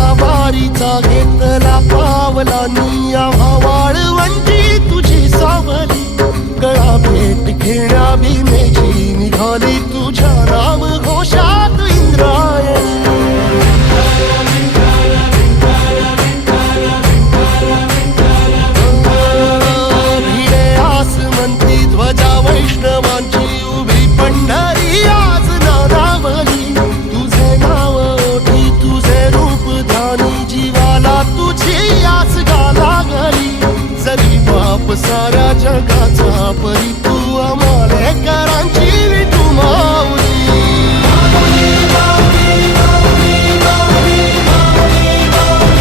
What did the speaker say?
असा वारीचा घेतला पावलांनी आम्हा वाळवंटी तुझी सावली गळा भेट घेण्या भीमेची निघाली तुझ्या नाम घोषात इंद्रायणी भिडे आसमंती ध्वजा वैष्णवांची उभी पंढरी आज नारावली तुझे नाव ओठी तुझे रूप ध्यानी जीवाला तुझी आस गा लागली जरी बाप साऱ्या जगाचा परी